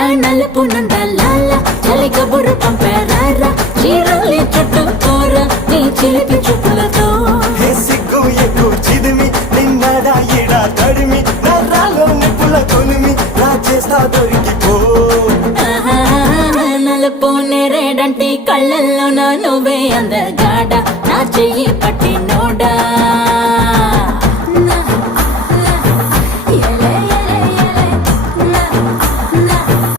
నా నలుపు నందలాల చలి కబురు పంపారా చీరలి చుట్టూ కోర నీ చిలిపి చూపులతో సిగ్గు ఎక్కువ చిదిమి నిన్నడా ఎడా తడిమి నరాలో నిప్పుల కొలిమి నా చేస్తా దొరికిపో నలుపు నేరేడంటి కళ్ళల్లో నా నువ్వే అందగాడ నా చెయ్యి పట్టి నోడా